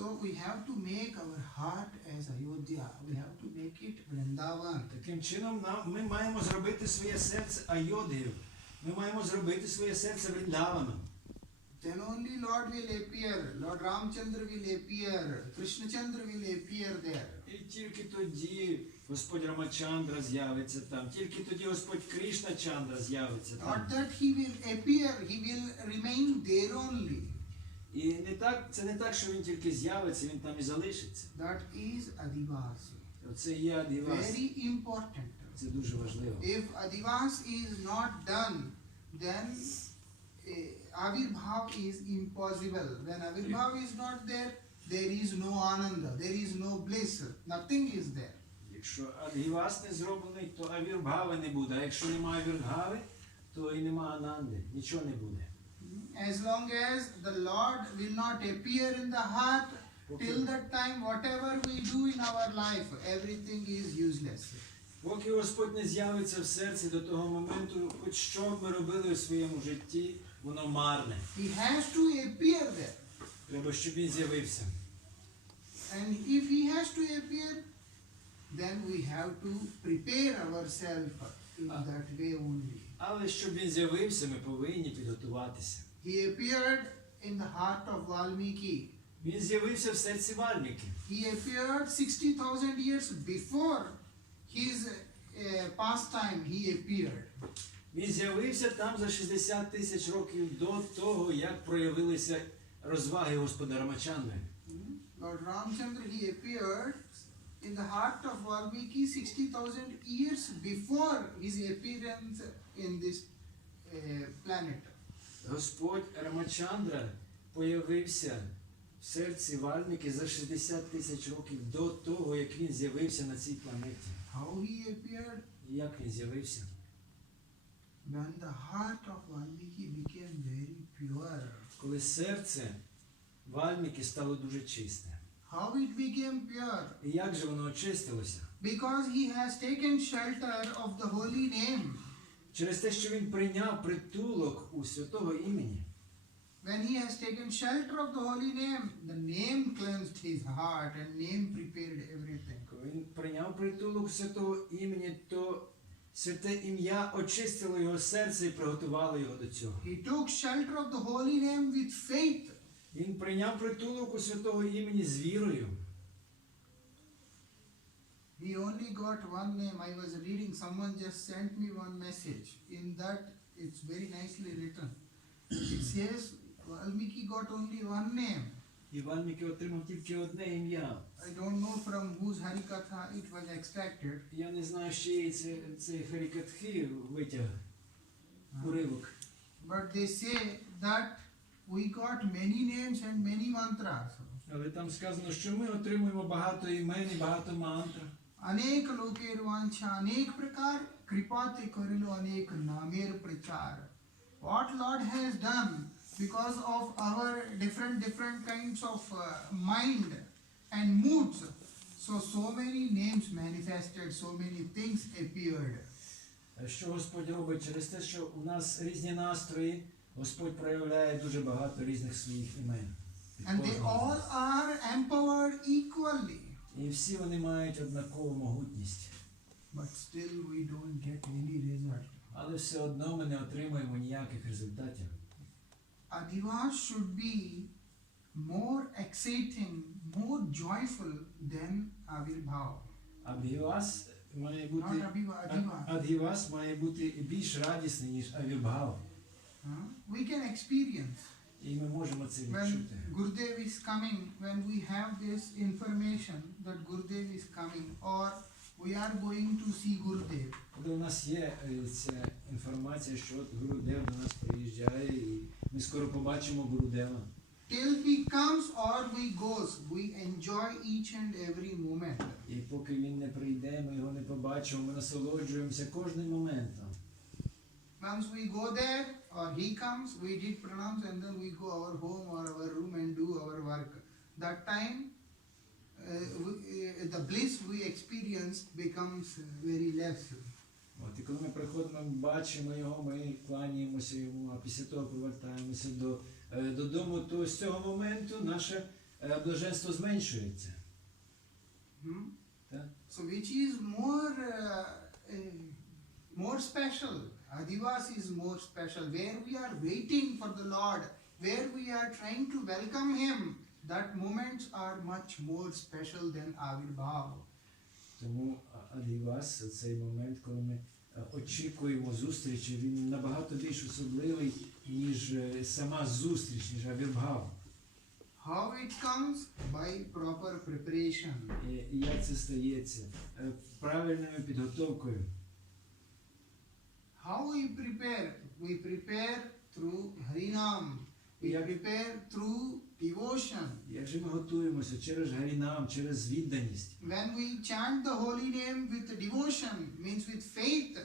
So we have to make our heart as Ayodhya. We have to make it Vrindavan. Таким чином ми маємо зробити своє серце Айодhею. Ми маємо зробити своє серце Вріндаваном. Then only Lord will appear. Lord Ramchandra will appear. Krishna Chandra will appear there. І тільки тоді Господь Рамачандра з'явиться там, тільки тоді Господь Кришна Чандра з'явиться там. Not that he will appear, he will remain there only. І це не так, що він тільки з'явиться, він там і залишиться. That is Adivasi. Оце є Адівас. Very important. Це дуже важливо. If Adivas is not done, then Avirbhav is impossible. When Avirbhav is not there, there is no Ananda, there is no bliss, nothing is there. Якщо Адівас не зроблений, то Авірбхави не буде. А якщо немає Авірбхави, то і немає Ананди, нічого не буде. As long as the Lord will not appear in the heart, till that time whatever we do in our life, everything is useless. Поки Господь не з'явиться в серці до того моменту, хоч що б ми робили у своєму житті, воно марне. He has to appear there. Треба, щоб він з'явився. And if he has to appear, then we have to prepare ourselves in that way only. Але щоб він з'явився, ми повинні підготуватися. He appeared in the heart of Valmiki. Він з'явився в серці Вальміки. He appeared 60,000 years before his pastime. He appeared. Він з'явився там за 60 тисяч років до того, як проявилися розваги Господа Рамачандри. Lord Ramchandra, he appeared in the heart of Valmiki 60,000 years before his appearance in this planet. Господь Рамачандра появився в серці Вальміки за 60 тисяч років до того, як він з'явився на цій планеті. How he appeared? І як він з'явився? When the heart of Valmiki became very pure. Коли серце Вальміки стало дуже чисте. How it became pure? І як же воно очистилося? Because he has taken shelter of the holy name. Через те, що він прийняв притулок у святого імені. When he has taken shelter of the holy name, the name cleansed his heart and name prepared everything. Коли він прийняв притулок святого імені, то святе ім'я очистило його серце і приготувало його до цього. He took shelter of the holy name with faith. Він прийняв притулок у святого імені з вірою. He only got one name. I was reading, someone just sent me one message. In that, it's very nicely written. It says, Valmiki got only one name. І Вальміки отримав тільки одне ім'я. I don't know from whose Harikatha it was extracted. Я не знаю, з чиєї це Харікатхи витяг уривок. But they say that we got many names and many mantras. Але там сказано, що ми отримуємо багато імен і багато мантр. अनेक लोकेर वांछा अनेक प्रकार कृपाते करिलो अनेक नामेर प्रचार. What Lord has done because of our different kinds of mind and moods, so many names manifested, so many things appeared. Що Господь робить? Через те, що у нас різні настрої, Господь проявляє дуже багато різних своїх імен. And they all are empowered equally. І всі вони мають однакову могутність. But still we don't get any result. Але все одно ми не отримуємо ніяких результатів. Adivas should be more exciting, more joyful than Avirbhav. Адгівас має бути, Not Adivas. Адгівас має бути більш радісний, ніж Авірбхав. We can experience. І ми можемо це When відчути. Gurudev is coming, when we have this information that Gurudev is coming, or we are going to see Gurudev. Коли у нас є ця інформація, що от Гурудев до нас приїжджає, і ми скоро побачимо Гурудева. Till he comes or we goes, we enjoy each and every moment. І поки він не прийде, ми його не побачимо, ми насолоджуємося кожним моментом. Once we go there or he comes, we did pranams and then we go our home or our room and do our work. That time, the bliss we experience becomes very less. От, і коли ми приходимо, ми бачимо його, ми кланяємося йому, а після того повертаємося додому, то з цього моменту наша блаженство зменшується. Hmm? Так? So which is more special? Adivas is more special. Where we are waiting for the Lord, where we are trying to welcome Him, that moments are much more special than Avirbhav. Тому Адівас, цей момент, коли ми очікуємо зустрічі, він набагато більш особливий, ніж сама зустріч, ніж Авірбхав. How it comes? By proper preparation. І як це стається? Правильною підготовкою. How we prepare? We prepare through Harinam. We prepare through devotion. Як же ми готуємося? Через гарінам, через відданість. When we chant the holy name with devotion, means with faith,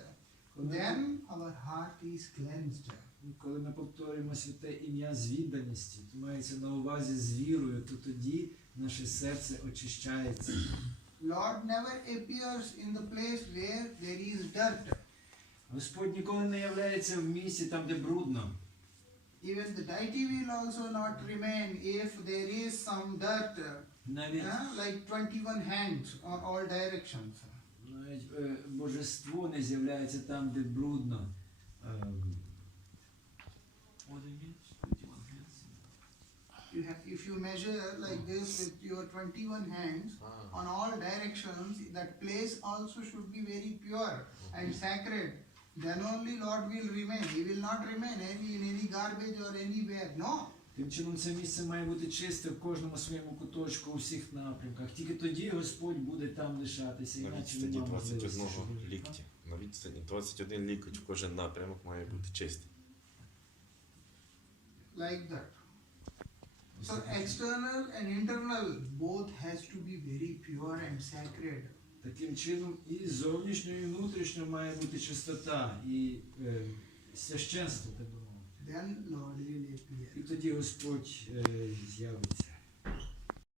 then our heart is cleansed. Коли ми повторюємо святе ім'я з відданістю, то мається на увазі з вірою, то тоді наше серце очищається. Lord never appears in the place where there is dirt. Господь ніколи не являється в місці там, де брудно. Even the deity will also not remain if there is some dirt, Навіть, like 21 hands on all directions. навіть божество не з'являється там, де брудно. If you measure like this with your 21 hands on all directions, that place also should be very pure and sacred. Then only Lord will remain. He will not remain in any garbage or anywhere. No. Тим чином це місце має бути чисте в кожному своєму куточку, у всіх напрямках. Тільки тоді Господь буде там лишатися, На іначе відстані немає можливості. 21 щоб він лікті. На відстані 21 лікоть в кожен напрямок має бути чистий. Like that. So external and internal both has to be very pure and sacred. Таким чином і зовнішньо, і внутрішньо має бути чистота, і священство, так би мовити. Then Lord will appear. І тоді Господь з'явиться.